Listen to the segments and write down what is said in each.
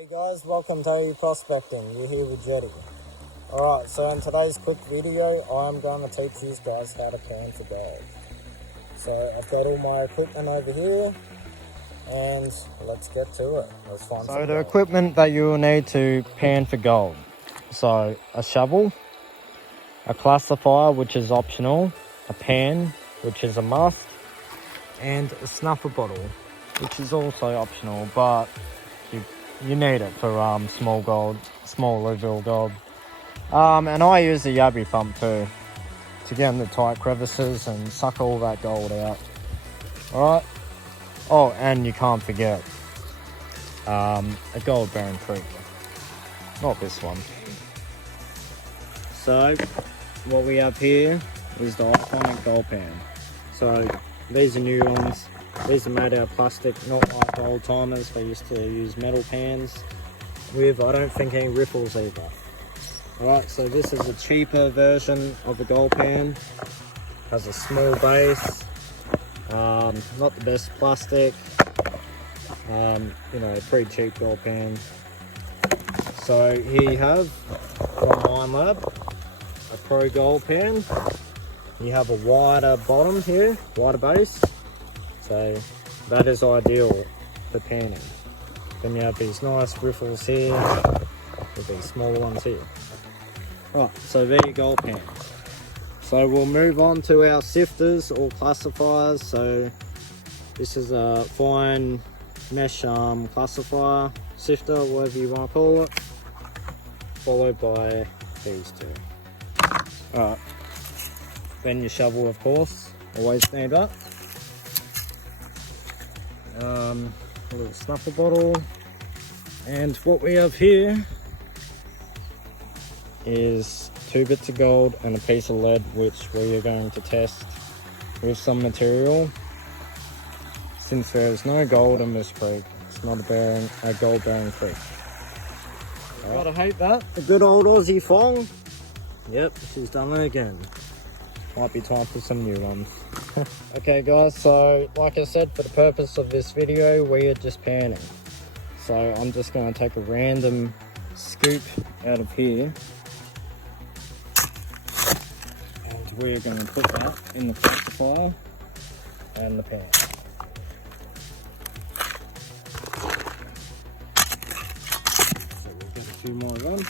Hey guys, welcome to OU Prospecting. You're here with Jetty. Alright, so in today's quick video, I'm going to teach these guys how to pan for gold. So I've got all my equipment over here, and let's get to it. Let's find some the gold. equipment that you will need to pan for gold. So a shovel, a classifier, which is optional, a pan, which is a must, and a snuffer bottle, which is also optional, but you need it for small gold, small alluvial gold. And I use the Yabby pump too, to get in the tight crevices and suck all that gold out. Alright? Oh, and you can't forget a gold bearing creek. Not this one. So, what we have here is the iconic gold pan. So, these are new ones. These are made out of plastic, not like old timers. They used to use metal pans with, I don't think, any ripples either. Alright, so this is a cheaper version of the gold pan. Has a small base, not the best plastic, pretty cheap gold pan. So here you have, from Minelab, a Pro Gold pan. You have a wider bottom here, wider base. So that is ideal for panning. Then you have these nice riffles here with these smaller ones here. Right, so there you go, pan. So we'll move on to our sifters or classifiers. So this is a fine mesh classifier, sifter, whatever you want to call it, followed by these two. Alright, then your shovel, of course, always stand up. A little snuffer bottle, and what we have here is 2 bits of gold and a piece of lead, which we are going to test with some material. Since there is no gold in this creek, it's not a gold bearing creek. Gotta hate that. The good old Aussie Fong. Yep, she's done it again. Might be time for some new ones. Okay guys, so like I said, for the purpose of this video, we are just panning. So I'm just going to take a random scoop out of here, and we're going to put that in the classifier and the pan. So we'll get a few more on.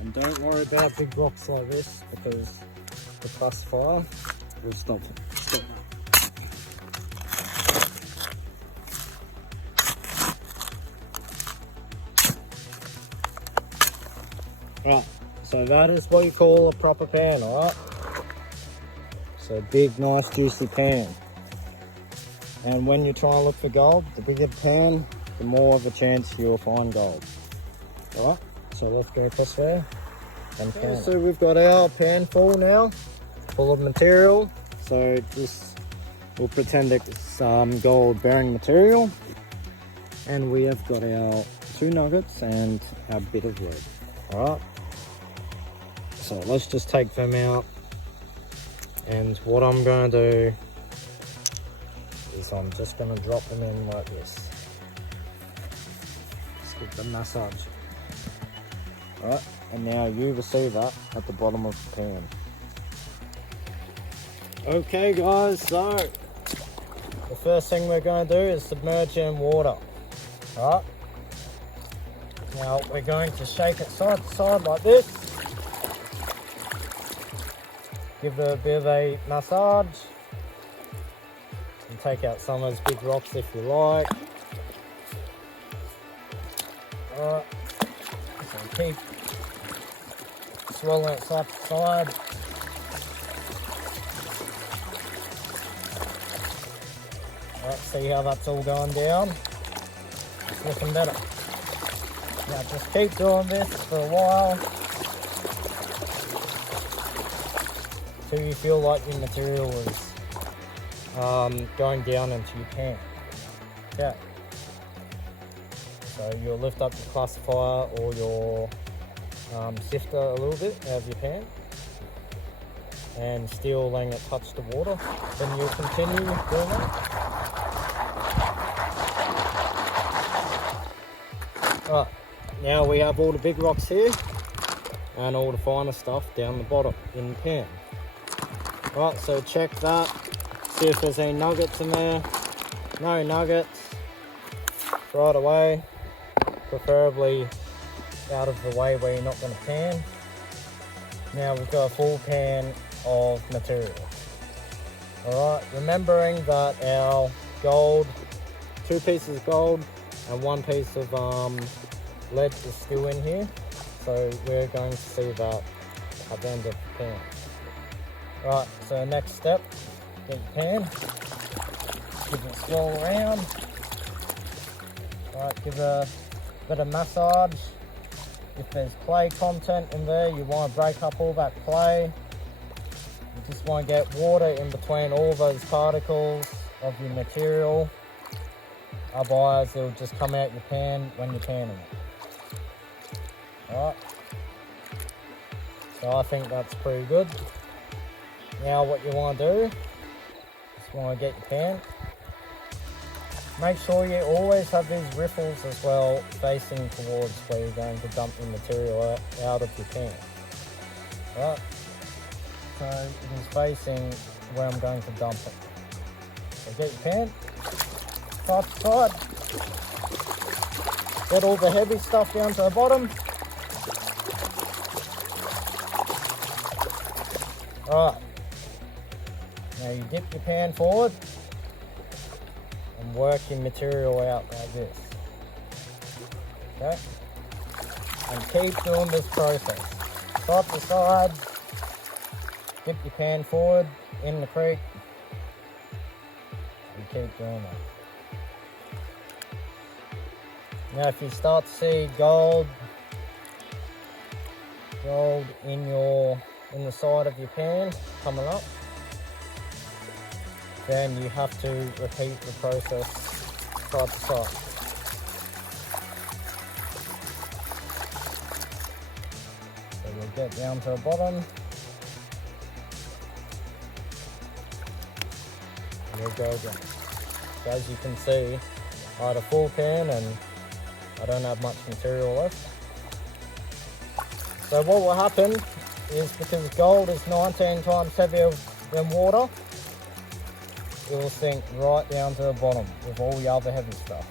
And don't worry about big rocks like this, because the classifier will stop that. Right, so that is what you call a proper pan, alright? So big, nice, juicy pan. And when you try and look for gold, the bigger the pan, the more of a chance you'll find gold. Alright, so let's go across there and pan. Okay, so we've got our pan full now, full of material. So this, we'll pretend it's gold bearing material. And we have got our 2 nuggets and our bit of lead. Alright. So let's just take them out, and what I'm going to do is I'm just going to drop them in like this. Just give them a massage. Alright, and now you will see that at the bottom of the pan. Okay guys, so the first thing we're going to do is submerge it in water. Alright, now we're going to shake it side to side like this. Give it a bit of a massage, and take out some of those big rocks if you like. Alright, so keep swirling it side to side. Alright, see how that's all going down? It's looking better. Now just keep doing this for a while, till you feel like your material is going down into your pan. Okay. So you'll lift up your classifier or your sifter a little bit out of your pan, and still letting it touch the water. Then you'll continue doing that. Right, now we have all the big rocks here and all the finer stuff down the bottom in the pan. Right, so check that, see if there's any nuggets in there. No nuggets. Right away, preferably out of the way where you're not going to pan. Now we've got a full pan of material. Alright, remembering that our gold, 2 pieces of gold and 1 piece of lead is still in here. So we're going to see that at the end of the pan. Right, so next step, get your pan, give it a swirl around. Right, give it a bit of massage. If there's clay content in there, you want to break up all that clay. You just want to get water in between all those particles of your material. Otherwise, it'll just come out your pan when you're panning it. Alright. So I think that's pretty good. Now what you want to do, just want to get your pan. Make sure you always have these riffles as well facing towards where you're going to dump your material out of your pan. Right, so it is facing where I'm going to dump it. So get your pan, side to side, get all the heavy stuff down to the bottom. Alright, now you dip your pan forward and work your material out like this. Okay? And keep doing this process. Side to side, dip your pan forward in the creek, and keep doing that. Now if you start to see gold in the side of your pan coming up, then you have to repeat the process side to side. So we'll get down to the bottom. And we'll go again. So as you can see, I had a full pan and I don't have much material left. So what will happen is, because gold is 19 times heavier than water, it will sink right down to the bottom with all the other heavy stuff.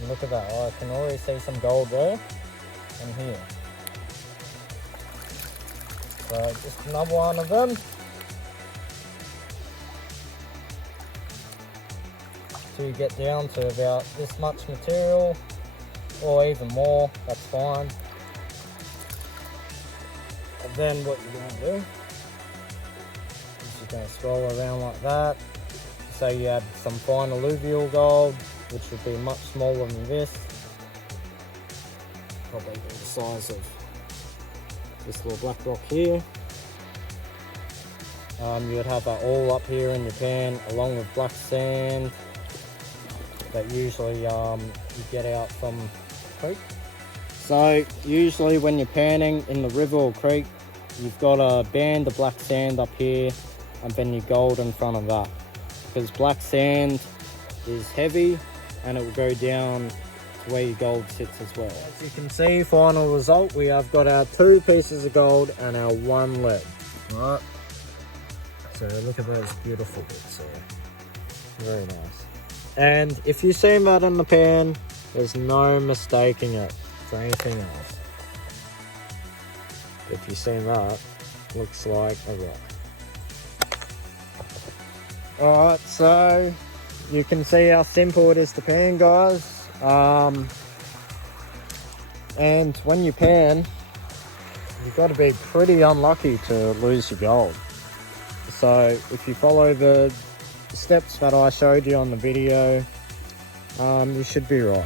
And look at that, I can already see some gold there and here. So just another one of them. Till you get down to about this much material, or even more, that's fine. And then what you're going to do, you're going to scroll around like that. So you add some fine alluvial gold, which would be much smaller than this. Probably the size of this little black rock here. You would have that all up here in your pan, along with black sand that usually you get out from the creek. So usually when you're panning in the river or creek, you've got a band of black sand up here and then your gold in front of that, because black sand is heavy and it will go down to where your gold sits as well. As you can see, final result, we have got our 2 pieces of gold and our 1 lead. Right, so look at those beautiful bits there, very nice. And if you've seen that in the pan, there's no mistaking it for anything else. If you've seen that, looks like a rock. Alright, so you can see how simple it is to pan, guys. And when you pan, you've got to be pretty unlucky to lose your gold. So if you follow the steps that I showed you on the video, you should be right.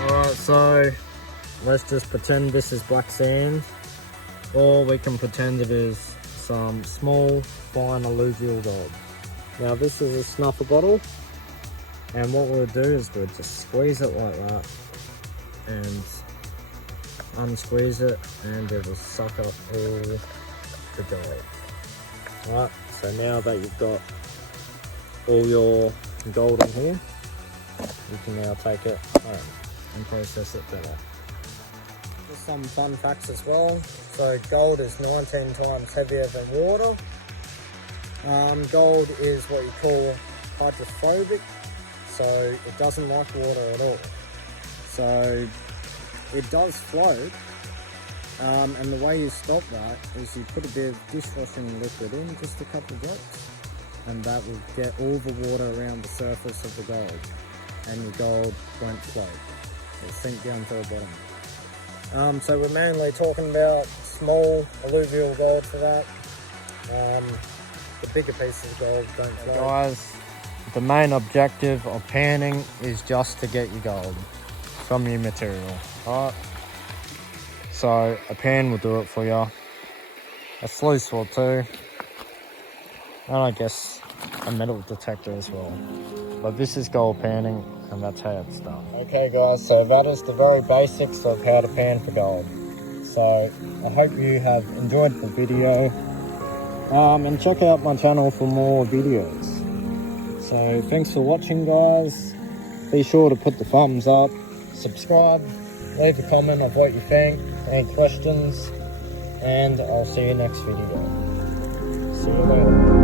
Alright, so let's just pretend this is black sand, or we can pretend it is some small fine alluvial gold. Now this is a snuffer bottle, and what we'll do is we'll just squeeze it like that and unsqueeze it, and it will suck up all the gold. Alright, so now that you've got all your gold in here, you can now take it home and process it better. Just some fun facts as well. So gold is 19 times heavier than water. Gold is what you call hydrophobic, so it doesn't like water at all. So it does float, and the way you stop that is you put a bit of dishwashing liquid in, just a couple of drops, and that will get all the water around the surface of the gold, and your gold won't float. It'll sink down to the bottom. So we're mainly talking about small alluvial gold for that. The bigger pieces of gold don't float. Guys, the main objective of panning is just to get your gold from your material. Alright, so a pan will do it for you, a sluice will too, and I guess a metal detector as well. But this is gold panning, and that's how it's done. Okay guys, so that is the very basics of how to pan for gold. So I hope you have enjoyed the video, and check out my channel for more videos. So thanks for watching guys. Be sure to put the thumbs up, subscribe, leave a comment of what you think, any questions, and I'll see you next video. See you later.